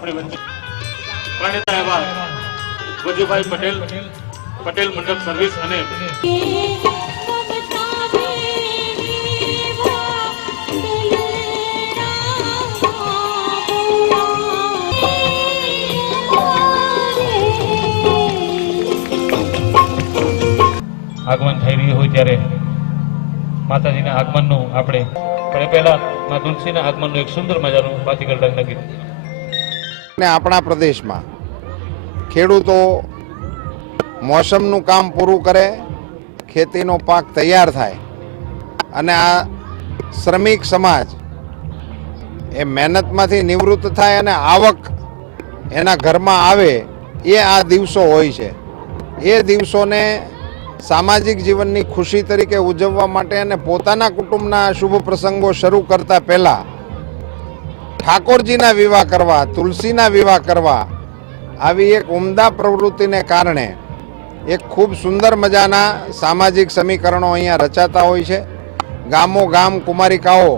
આપણી વચ્ચે પ્રણેતા એવા વજુભાઈ પટેલ મંડપ સર્વિસ અને આગમન થઈ રહ્યું હોય ત્યારે માતાજીના આગમનનું આપણે પણ પહેલા માં તુલસીના આગમનનું એક સુંદર મજાનું પાતિકલ રંગ ગીત. આપણા પ્રદેશમાં ખેડૂતો મોસમનું કામ પૂરું કરે, ખેતીનો પાક તૈયાર થાય અને આ શ્રમિક સમાજ એ મહેનતમાંથી નિવૃત્ત થાય અને આવક એના ઘરમાં આવે, એ આ દિવસો હોય છે. એ દિવસોને સામાજિક જીવનની ખુશી તરીકે ઉજવવા માટે અને પોતાના કુટુંબના શુભ પ્રસંગો શરૂ કરતા પહેલાં ઠાકોરજીના વિવાહ કરવા, તુલસીના વિવાહ કરવા, આવી એક ઉમદા પ્રવૃત્તિને કારણે એક ખૂબ સુંદર મજાના સામાજિક સમીકરણો અહીંયા રચાતા હોય છે. ગામો ગામ કુમારિકાઓ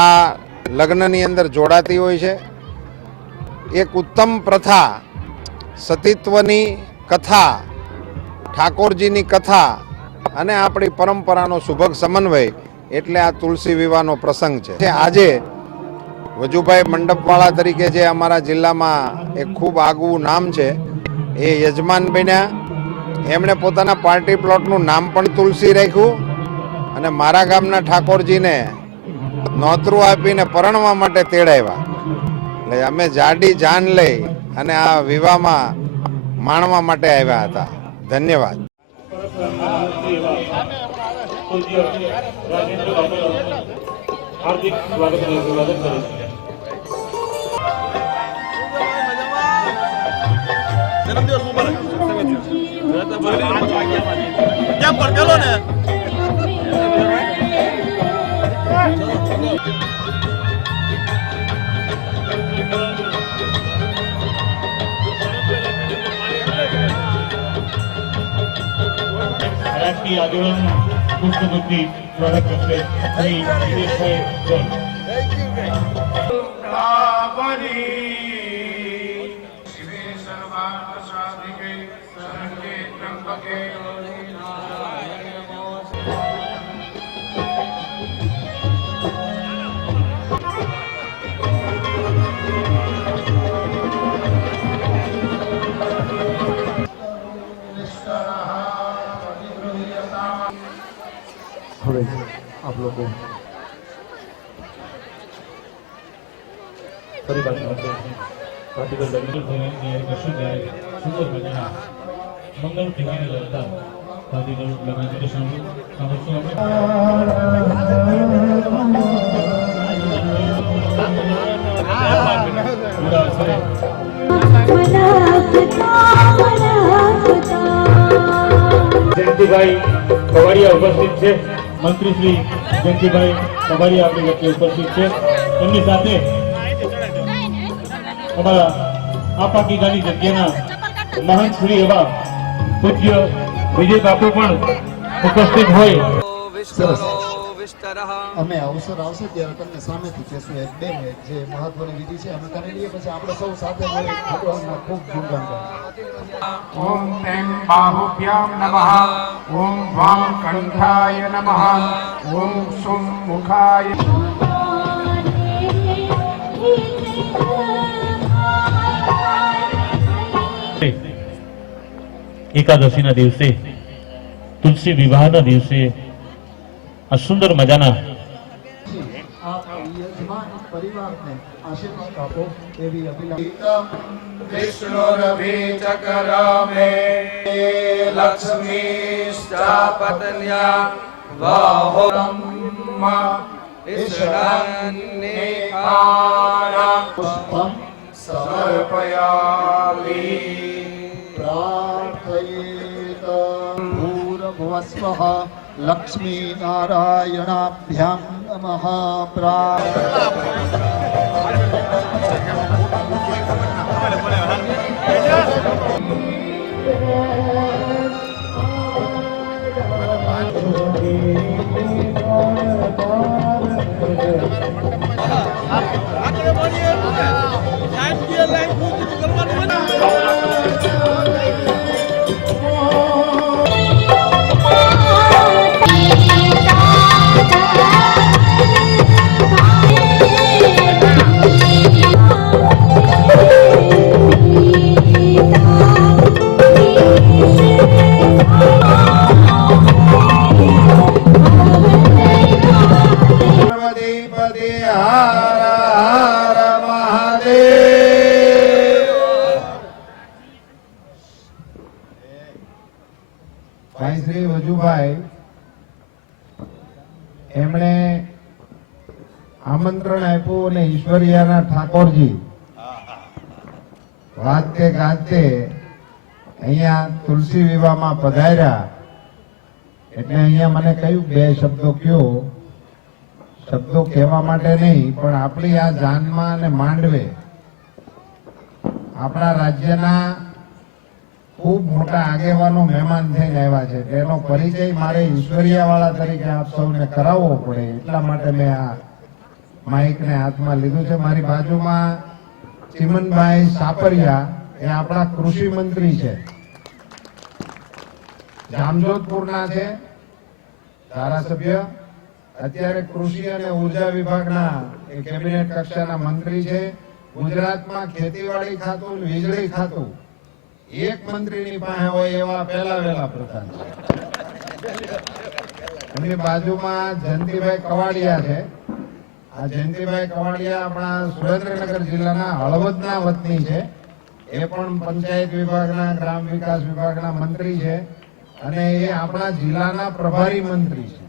આ લગ્નની અંદર જોડાતી હોય છે. એક ઉત્તમ પ્રથા, સતીત્વની કથા, ઠાકોરજીની કથા અને આપણી પરંપરાનો સુભગ સમન્વય એટલે આ તુલસી વિવાહનો પ્રસંગ છે. આજે વજુભાઈ મંડપવાળા તરીકે જે અમારા જિલ્લામાં એક ખૂબ આગવું નામ છે, એ યજમાન બન્યા. એમણે પોતાના પાર્ટી પ્લોટનું નામ પણ તુલસી રાખ્યું અને મારા ગામના ઠાકોરજીને નોતરું આપીને પરણવા માટે તેડાવ્યા. એટલે અમે જાડી જાન લઈ અને આ વિવાહમાં માણવા માટે આવ્યા હતા. ધન્યવાદ. હાર્દિક સ્વાગત અને અભિવાદન કરું છું. જન્મદિવસ મુબારક. કેમ પડકેલો ને રાજકીય આગેવાન પુષ્પબુદ્ધિ સ્વાગત કરશે શ્રી વિજયભાઈ ગોલ. હવે આપ લોકો પરિવાર સાથે પાર્ટીગલ લગ્ન થઈને તૈયારી કરશું ત્યારે સુંદર મજાના મંગળ ટીવીને લગતા પાર્ટીગલ લગ્ન ગીતો સાંભળશું જયંતિભાઈ કવાડિયા ઉપસ્થિત છે. મંત્રી શ્રી જયંતિભાઈ કવાડિયા આપણી વચ્ચે ઉપસ્થિત છે. એમની સાથે અમારા આ પાટીદારની જગ્યાના મહંત શ્રી એવા પૂજ્ય વિજય બાપુ પણ ઉપસ્થિત હોય. સરસ. અમે અવસર આવશે ત્યારે તમને સામેથી કહેશું એક બે મિનિટ જે મહત્વની વિધિ છે અમે કરી લઈએ, પછી આપણે સૌ સાથે મળી ભગવાનના ખૂબ ગુણગાન કરીએ. ઓમ તેમ બાહુભ્યામ નમઃ, ઓમ વામ કંઠાય નમઃ, ઓમ સુમ મુખાય. એકાદશીના દિવસે, તુલસી વિવાહના દિવસે આ સુંદર મજાના પરિવારને આશીર્વાદ આપો એવી અભિલાષા. વિષ્ણુરભિચક્રમે લક્ષ્મીશ્ચાપતન્યા વાહોરમ્મ ઈશરન્નેકારા પુષ્પં સમર્પયામિ. પ્રાર્થયેત ભૂર્ભુવસ્વઃ લક્ષ્મીનારાયણાભ્યામ નમઃ. આગળ મળીએ. રાજુભાઈ એમણે આમંત્રણ આપ્યું અને ઈશ્વરિયાના ઠાકોરજી વાતે ગાતે અહીંયા તુલસી વિવાહમાં પધાર્યા એટલે અહીંયા મને કહ્યું બે શબ્દો કયો. શબ્દો કહેવા માટે નહીં પણ આપણી આ જાનમાં અને માંડવે આપણા રાજ્યના ખૂબ મોટા આગેવાનો મહેમાન થઈને આવ્યા છે. તેનો પરિચય મારે ઈશ્વરિયાવાળા તરીકે આપ સૌને કરાવવો પડે એટલા માટે મેં આ માઇકને હાથમાં લીધું છે. મારી બાજુમાં ચિમનભાઈ સાપરિયા એ આપણા કૃષિ મંત્રી છે, જામજોધપુરના છે ધારાસભ્ય, અત્યારે કૃષિ અને ઉર્જા વિભાગના એ કેબિનેટ કક્ષાના મંત્રી છે. ગુજરાતમાં ખેતીવાડી ખાતું વીજળી ખાતું એક મંત્રીની પાસે હોય એવા પહેલા વહેલા પ્રધાન છે. એમની બાજુમાં જયંતિભાઈ કવાડિયા છે. આ જયંતિભાઈ કવાડિયા આપણા સુરેન્દ્રનગર જિલ્લાના હળવદના વતની છે. એ પણ પંચાયત વિભાગના ગ્રામ વિકાસ વિભાગના મંત્રી છે અને એ આપણા જિલ્લાના પ્રભારી મંત્રી છે.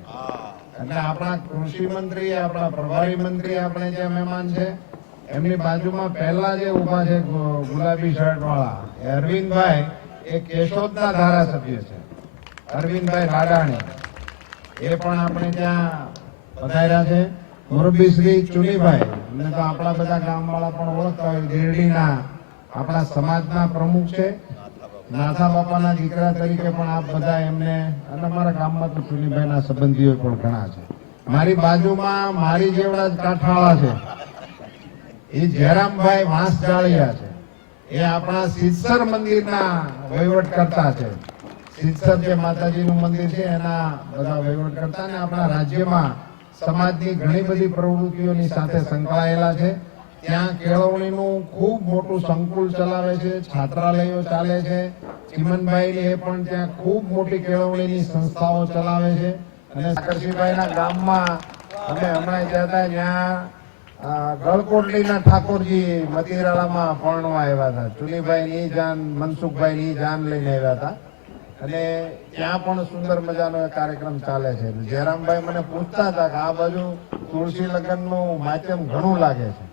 એટલે આપણા કૃષિ મંત્રી, આપણા પ્રભારી મંત્રી આપણે ત્યાં મહેમાન છે. એમની બાજુમાં પહેલા જે ઉભા છે ગુલાબી શર્ટ વાળા અરવિંદભાઈ, એ કેશોદના ધારાસભ્ય છે, અરવિંદભાઈ લાડાણી, એ પણ આપણે ત્યાં પધાર્યા છે. મોરબી શ્રી ચુનીભાઈ, એમને તો આપણા બધા ગામવાળા પણ ઓળખતા હોય, ગીરડીના આપણા સમાજના પ્રમુખ છે. નાથા બાપાના દીકરા તરીકે પણ આપ બધા એમને, અને અમારા ગામમાં તો ચુનીભાઈના સંબંધીઓ પણ ઘણા છે. મારી બાજુમાં મારી જેવડા જ કાઠાળા છે, એ જયરામભાઈ વાંસજાળિયા છે. એ આપણા સિદ્ધસર મંદિરના વહીવટ કરતા છે. સિદ્ધસર જે માતાજીનું મંદિર છે એના બધા વહીવટ કરતા, ને આપણા રાજ્યમાં સમાજની ઘણી બધી પ્રવૃત્તિઓની સાથે સંકળાયેલા છે. ત્યાં કેળવણીનું ખૂબ મોટું સંકુલ ચલાવે છે, છાત્રાલયો ચાલે છે. ચિમનભાઈ એ પણ ત્યાં ખૂબ મોટી કેળવણીની સંસ્થાઓ ચલાવે છે. અને સાકરસિંહભાઈના ગામમાં અમે હમણાં ગયા હતા, ત્યાં ગળકોટલીના ઠાકોરજી મતીરાળામાં પરણવા આવ્યા હતા. ચુનીભાઈની જાન, મનસુખભાઈની જાન લઈને આવ્યા હતા અને ત્યાં પણ સુંદર મજાનો એક કાર્યક્રમ ચાલે છે. જયરામભાઈ મને પૂછતા હતા કે આ બાજુ તુલસી લગ્નનું માધ્યમ ઘણું લાગે છે.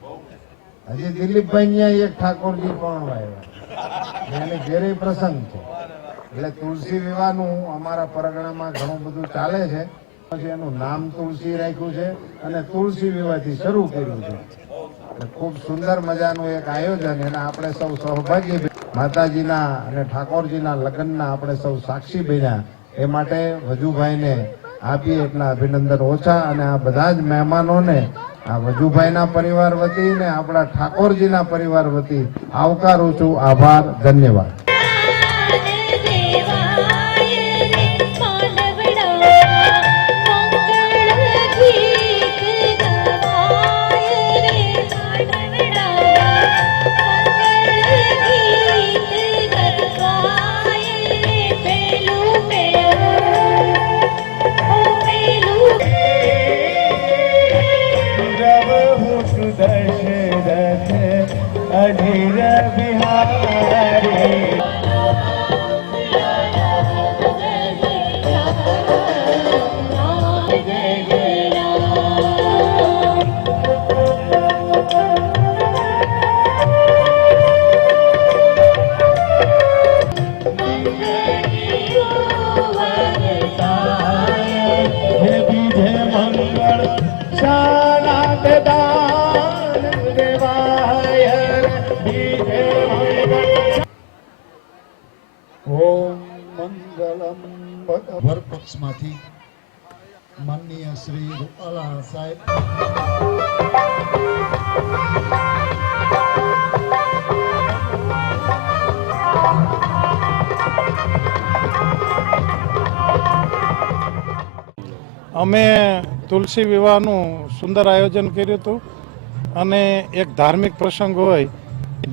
હજી દિલીપભાઈ ત્યાં એક ઠાકોરજી પરણવા આવ્યા, એની ઘેરે પ્રસંગ છે. એટલે તુલસી વિવાહનું અમારા પરગણામાં ઘણું બધું ચાલે છે. એનું નામ તુલસી રાખ્યું છે અને તુલસી વિવાહથી શરૂ કર્યું છે. ખૂબ સુંદર મજાનું એક આયોજન, એને આપણે સૌ સૌભાગ્ય, માતાજીના અને ઠાકોરજીના લગ્નના આપણે સૌ સાક્ષી બન્યા. એ માટે વજુભાઈને આપીએ એટલા અભિનંદન ઓછા. અને આ બધા જ મહેમાનોને આ વજુભાઈના પરિવાર વતી ને આપણા ઠાકોરજીના પરિવાર વતી આવકારું છું. આભાર, ધન્યવાદ. વર પક્ષમાંથી માનનીય શ્રી રૂપાલા સાહેબ, અમે તુલસી વિવાહનું સુંદર આયોજન કર્યું હતું અને એક ધાર્મિક પ્રસંગ હોય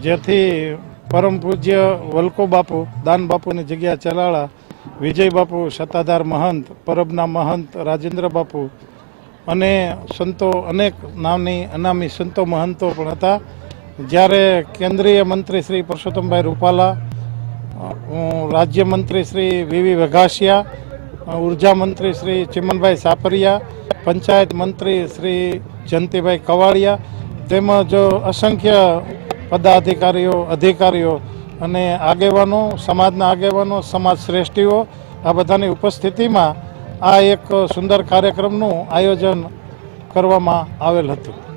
જેથી પરમ પૂજ્ય વલકો બાપુ, દાન બાપુની જગ્યા ચલાળા, વિજય બાપુ સત્તાધાર મહંત, પરબના મહંત રાજેન્દ્ર બાપુ અને સંતો, અનેક નામની અનામી સંતો મહંતો પણ હતા. જ્યારે કેન્દ્રીય મંત્રી શ્રી પરસોત્તમભાઈ રૂપાલા, રાજ્ય મંત્રી શ્રી વી.વી. વઘાસિયા, ઉર્જા મંત્રી શ્રી ચિમનભાઈ સાપરિયા, પંચાયત મંત્રી શ્રી જયંતિભાઈ કવાડિયા તેમજ અસંખ્ય પદાધિકારીઓ, અધિકારીઓ અને આગેવાનો, સમાજના આગેવાનો, સમાજ શ્રેષ્ઠીઓ આ બધાની ઉપસ્થિતિમાં આ એક સુંદર કાર્યક્રમનું આયોજન કરવામાં આવેલ હતું.